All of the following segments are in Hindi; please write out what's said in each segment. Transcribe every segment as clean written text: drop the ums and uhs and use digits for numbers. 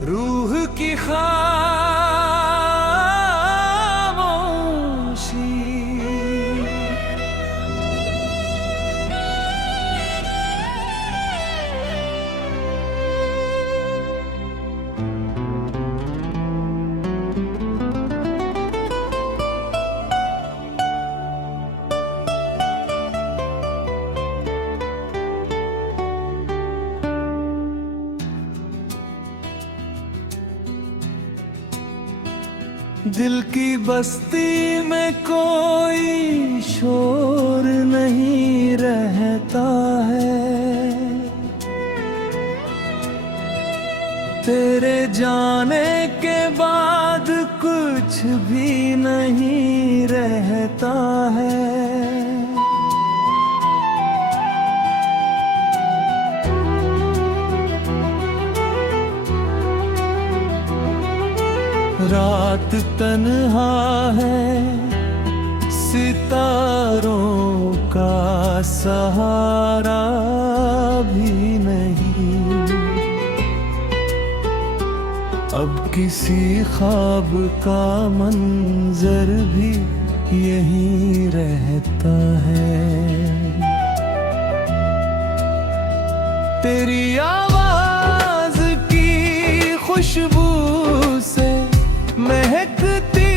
रूह की खामोशी। दिल की बस्ती में कोई शोर नहीं रहता है, तेरे जाने के बाद कुछ भी नहीं रहता है। रात तन्हा है, सितारों का सहारा भी नहीं। अब किसी ख्वाब का मंजर भी यहीं रहता है। तेरी आवाज की खुशबू से महकती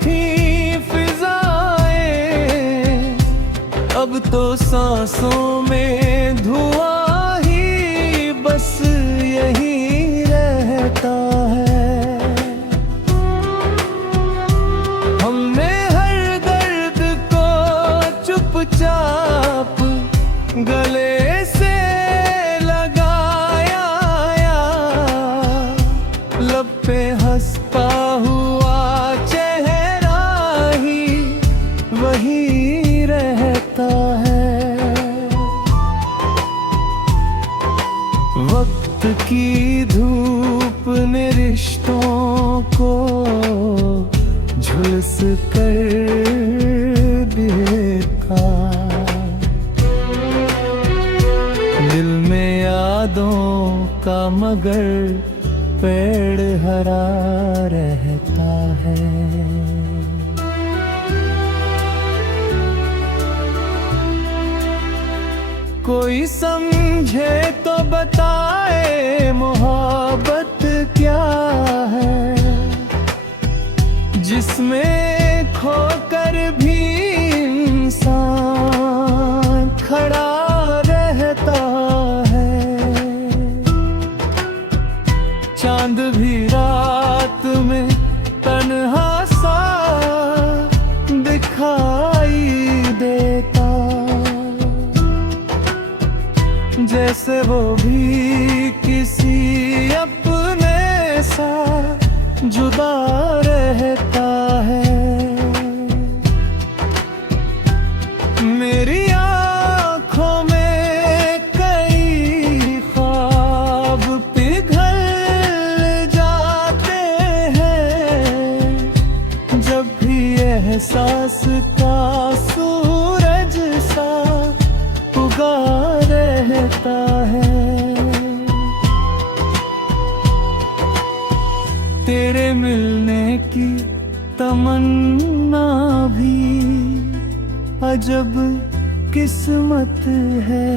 थी फिजाएं, अब तो सांसों में धुआं ही बस यही रहता है। हमने हर दर्द को चुपचाप गले से लगाया, लब पे हंसता हुआ चेहरा ही वही रहता है। वक्त की धूप ने रिश्तों को झुलस कर देखा, दिल में यादों का मगर पेड़ हरा रहता है। कोई समझे तो बताए मोहब्बत क्या है, जिसमें खोकर भी इंसान खड़ा रहता है। चांद भी रात में तन्हा सा दिखाई देता, जैसे वो भी किसी अपने सा जुदा रहता है। मेरी आँखों में कई ख्वाब पिघल जाते हैं, जब भी एहसास का सूरज सा उगा रहता है। तेरे मिलने की तमन्ना भी अजब किस्मत है,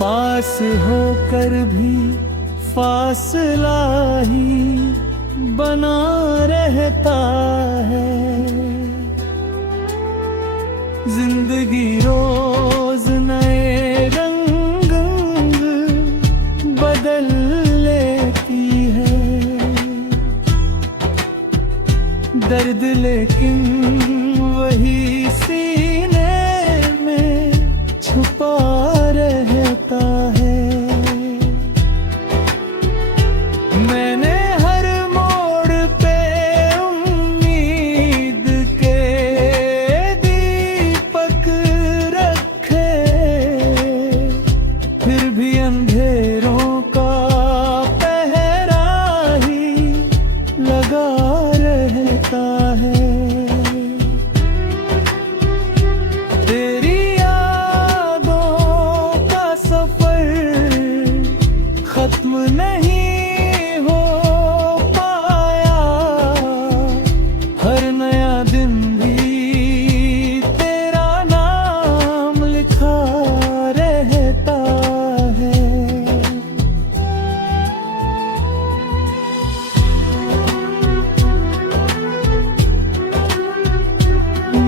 पास होकर भी फासला ही बना रहता है। जिंदगी रोज नए रंग बदल लेती है, दर्द लेकिन वही सीने में छुपा रहता है। मैंने हर मोड़ पे उम्मीद के दीपक रखे, फिर भी अंधेरों का पहरा ही लगा रहता है। नहीं हो पाया, हर नया दिन भी तेरा नाम लिखा रहता है।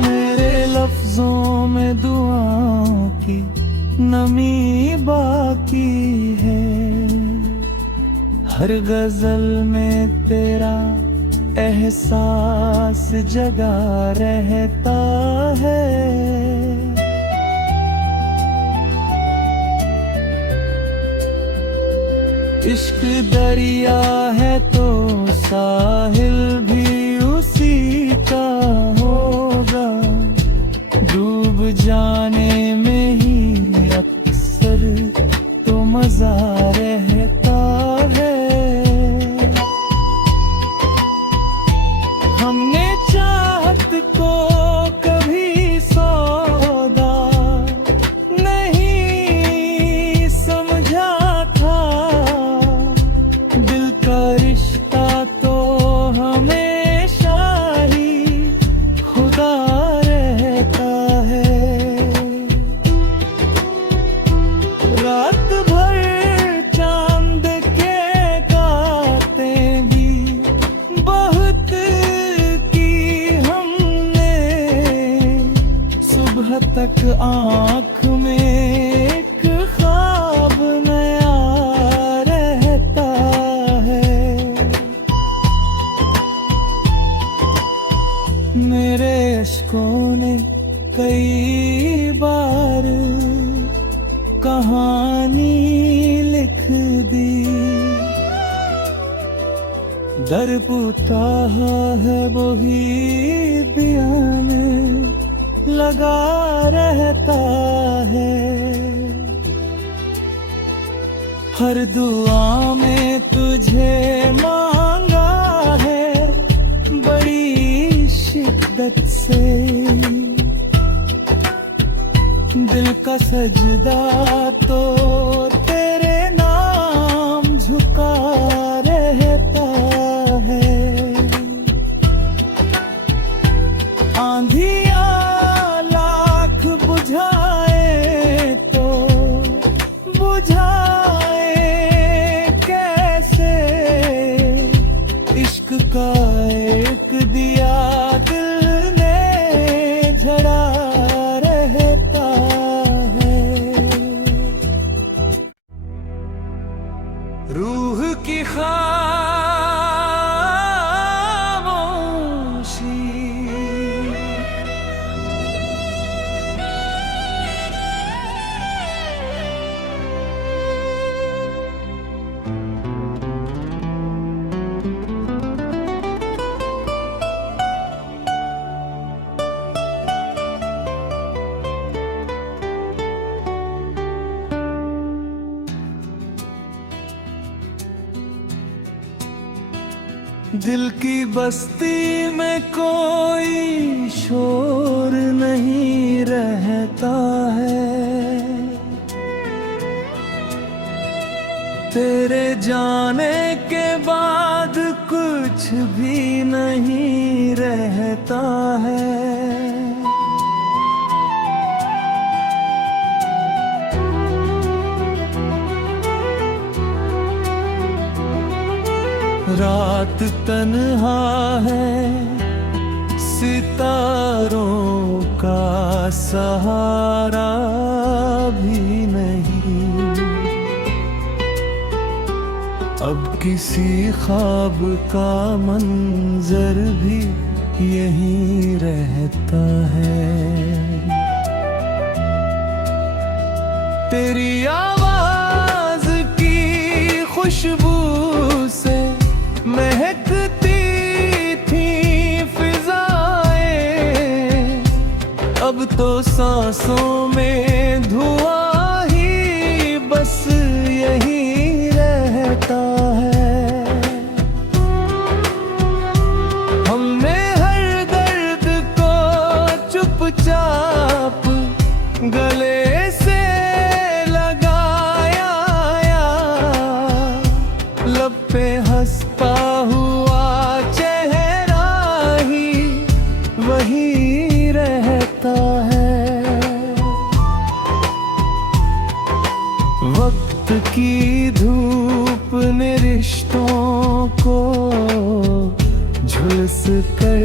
मेरे लफ्जों में दुआओं की नमी बाकी है, हर गजल में तेरा एहसास जगा रहता है। इश्क दरिया है तो साहिल भी उसी का होगा, डूब जाने में ही अक्सर तो मजा रहता है। हमने चाहत को कभी सौदा नहीं समझा था, दिल का रिश्ता तो हमेशा ही खुदा रहता है। रात भर चांद के गाते भी बहुत की हमने, सुबह तक आँख में एक ख्वाब नया रहता है। मेरे अश्कों ने कई बार कहानी लिख दी, दर पुता है वही बयान लगा रहता है। हर दुआ में तुझे मांगा है बड़ी शिद्दत से, दिल का सजदा तो तेरे नाम झुका रहता है। आंधियाँ लाख बुझाए तो बुझाए कैसे, इश्क का एक दिया दिल ने जड़ा रहता है। रूह की खामोशी, दिल की बस्ती में कोई शोर नहीं रहता है, तेरे जाने के बाद कुछ भी नहीं रहता है। रात तन्हा है, सितारों का सहारा भी नहीं, अब किसी ख्वाब का मंजर भी यहीं रहता है। तेरी आवाज की खुशबू से महकती थी फिजाएं, अब तो सांसों में धुआं ही बस यही रहता है। हमने हर दर्द को चुपचाप गले से लगाया, वक्त की धूप ने रिश्तों को झुलस कर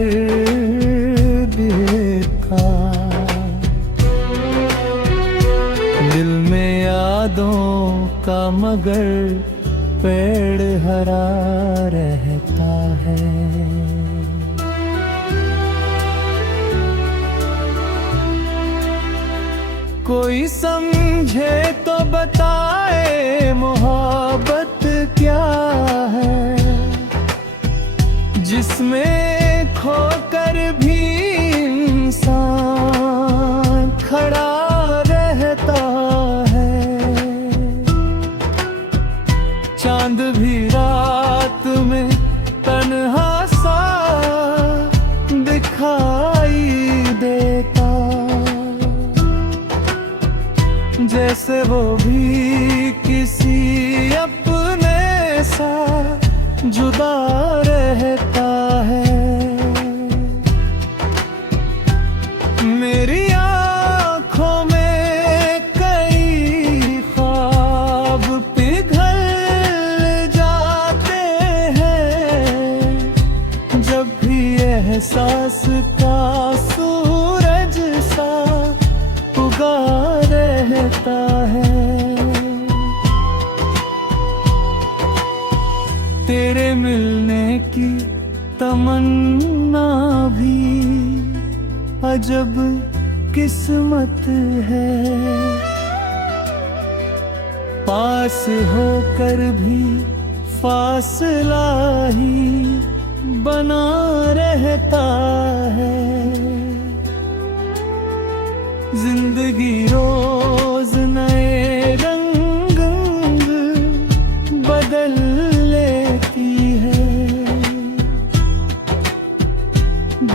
देखा। दिल में यादों का मगर पेड़ हरा रहता है। कोई समझे तो बताए मोहब्बत क्या है, जिसमें खोकर भी इंसान खड़ा रहता है। चांद भी रात में तन्हा सा दिखाई देता, जैसे वो भी किसी अपने सा जुदा रहता है। मेरी आँखों में कई ख्वाब पिघल जाते हैं, जब भी एहसास का सूरज सा उगा रहता है। तेरे मिलने की तमन्ना भी अजब किस्मत है, पास होकर भी फासला ही बना रहता है। जिंदगी रोज नए रंग बदल लेती है,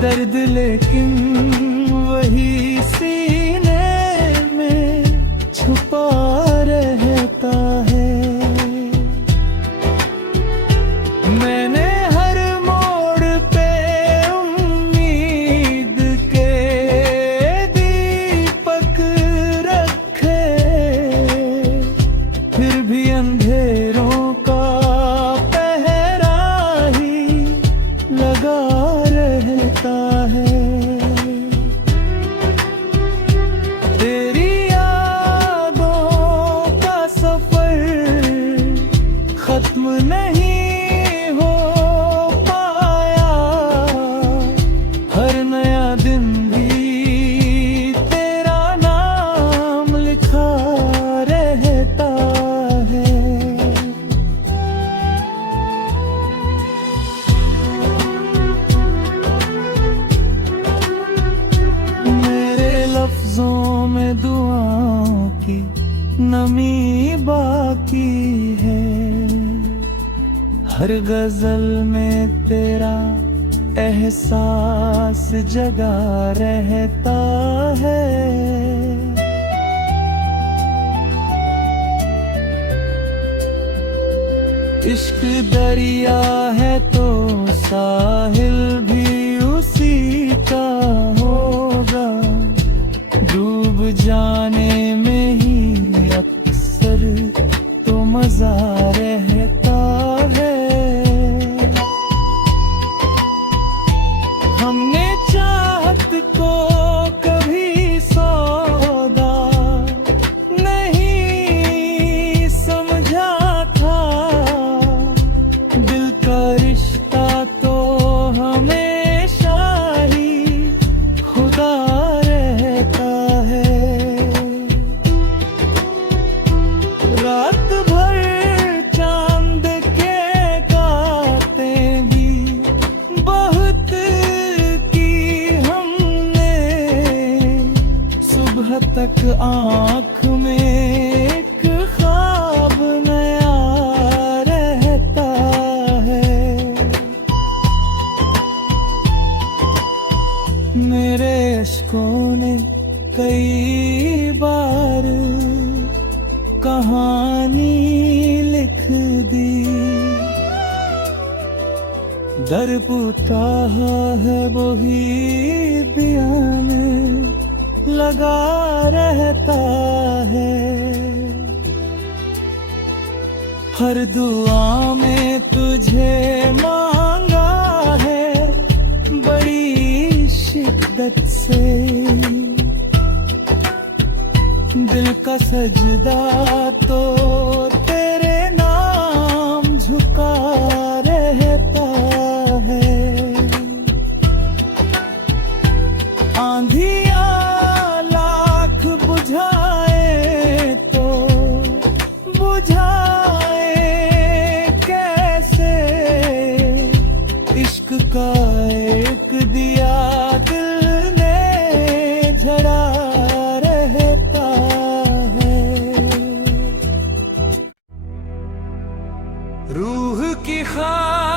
दर्द लेकिन वही सीने में छुपा रहता है। मैंने हर मोड़ पे उम्मीद के दीपक रखे, फिर भी अंधेरों का पहरा ही लगा रहता है। तेरी यादों का सफर खत्म नहीं हो पाया, हर नया दिन भी तेरा नाम लिखा रहता है। मेरे लफ्जों में दुआओं की नमी बाकी है, हर गजल में तेरा एहसास जगा रहता है। इश्क दरिया है तो साहिल भी उसी का होगा, डूब जाने में ही अक्सर तो मजा रहता है। हमने चाहत को कभी सौदा नहीं समझा था, दिल का रिश्ता तो हमेशा ही खुदा रहता है। रात भर चांद के गाते भी बहुत की हमने, सुबह तक आँख में एक ख्वाब नया रहता है। मेरे अश्कों ने कई बार कहानी लिख दी, दर पुता है वही बयान लगा रहता है। हर दुआ में तुझे मांगा है बड़ी शिद्दत से। दिल का सजदा तो तेरे नाम झुका रहता है। आंधियां लाख बुझाए तो बुझाए कैसे, इश्क का एक दिया दिल ने जड़ा रहता है। रूह की खामोशी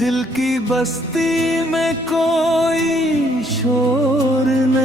दिल की बस्ती में कोई शोर नहीं।